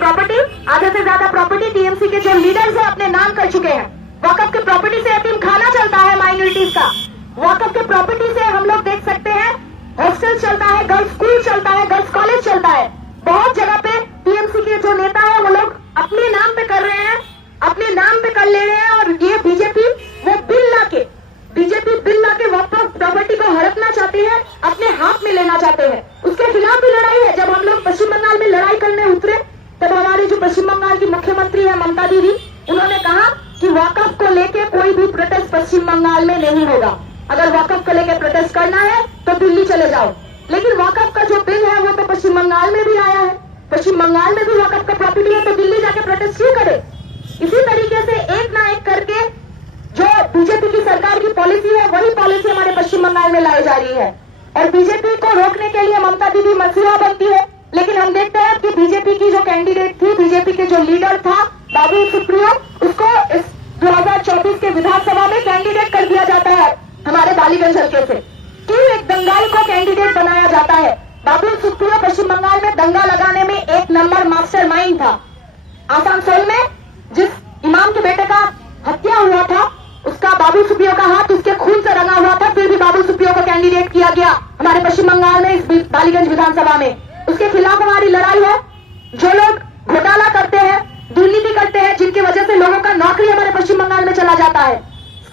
Property, आधे से ज्यादा प्रॉपर्टी टीएमसी के जो लीडर्स हैं अपने नाम कर चुके हैं। वक्फ के प्रॉपर्टी से यतीम खाना चलता है माइनॉरिटीज का। वक्फ के प्रॉपर्टी से हम लोग देख सकते हैं हॉस्टल चलता है, गर्ल्स स्कूल चलता है, गर्ल्स कॉलेज चलता है। बहुत जगह पे टीएमसी के जो नेता है वो लोग अपने नाम पे कर रहे हैं, अपने नाम पे कर ले रहे हैं। और ये बीजेपी वो बिल ला के वक्फ प्रॉपर्टी को हड़पना चाहती है, अपने हाथ में लेना चाहते हैं। उसके खिलाफ भी लड़ाई है। जब हम लोग पश्चिम बंगाल में लड़ाई करने उतरे तब हमारी जो पश्चिम बंगाल की मुख्यमंत्री है ममता दीदी, उन्होंने कहा कि वक्फ को लेके कोई भी प्रोटेस्ट पश्चिम बंगाल में नहीं होगा। अगर वक्फ को लेकर प्रोटेस्ट करना है तो दिल्ली चले जाओ। लेकिन वक्फ का जो बिल है वो तो पश्चिम बंगाल में भी आया है। पश्चिम बंगाल में भी वक्फ का प्रॉपर्टी है तो दिल्ली जाके प्रोटेस्ट क्यों करे? इसी तरीके से एक ना एक करके जो बीजेपी की सरकार की पॉलिसी है वही पॉलिसी हमारे पश्चिम बंगाल में लाई जा रही है। और बीजेपी को रोकने के लिए ममता दीदी मसीहा बनती है। लेकिन हम देखते हैं कि बीजेपी की जो कैंडिडेट थी, बीजेपी के जो लीडर था बाबुल सुप्रियो, उसको इस 2024 के विधानसभा में कैंडिडेट कर दिया जाता है हमारे बालीगंज हल्के से। क्यों एक दंगाई को कैंडिडेट बनाया जाता है? बाबुल सुप्रियो पश्चिम बंगाल में दंगा लगाने में एक नंबर मास्टरमाइंड था। आसनसोल में जिस इमाम के बेटे का हत्या हुआ था, उसका बाबुल सुप्रियो का हाथ उसके खून से रंगा हुआ था, फिर भी बाबुल सुप्रियो को कैंडिडेट किया गया हमारे पश्चिम बंगाल में इस बालीगंज विधानसभा में। उसके खिलाफ हमारी लड़ाई है। जो लोग घोटाला करते हैं, दुर्नीति करते हैं, जिनकी वजह से लोगों का नौकरी हमारे पश्चिम बंगाल में चला जाता है।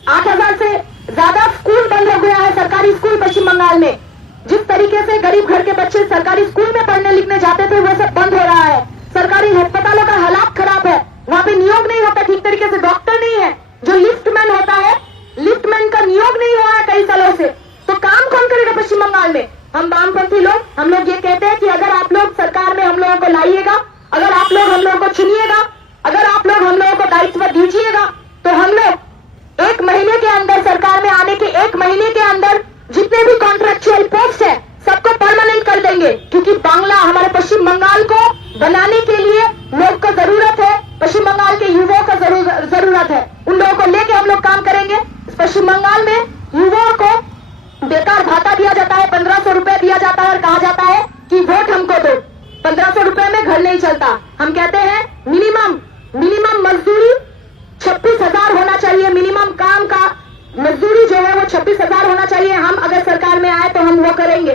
8,000 से ज्यादा स्कूल बंद हो गया है, सरकारी स्कूल पश्चिम बंगाल में। जिस तरीके से गरीब घर के बच्चे सरकारी स्कूल में पढ़ने लिखने जाते थे वो सब बंद हो रहा है। सरकारी अस्पतालों का हालात खराब है, वहाँ पे नियोग नहीं होता ठीक तरीके से, डॉक्टर नहीं है। जो लिफ्टमैन होता है, लिफ्टमैन का नियोग नहीं हुआ है कई सालों से। तो काम कौन करेगा पश्चिम बंगाल में? हम वामपंथी लोग, हम लोग ये कहते हैं कि अगर आप लोग सरकार में हम लोगों को लाइएगा, अगर आप लोग हम लोगों को चुनिएगा, अगर आप लोग हम लोगों को दायित्व दीजिएगा, तो हम लोग 1 महीने के अंदर, सरकार में आने के 1 महीने के अंदर जितने भी कॉन्ट्रेक्चुअल पोस्ट है सबको परमानेंट कर देंगे। क्योंकि बांग्ला हमारे पश्चिम बंगाल को बनाने के लिए लोग को जरूरत है, पश्चिम बंगाल के युवाओं को जरूरत है। उन लोगों को लेके हम लोग काम करेंगे। पश्चिम बंगाल में युवाओं को बेकार भाता दिया जाता है, 1500 रुपए दिया जाता है और कहा जाता है कि वोट हमको दो। 1500 रुपए में घर नहीं चलता। हम कहते हैं मिनिमम मजदूरी 26,000 होना चाहिए। मिनिमम काम का मजदूरी जो है वो 26,000 होना चाहिए। हम अगर सरकार में आए तो हम वो करेंगे।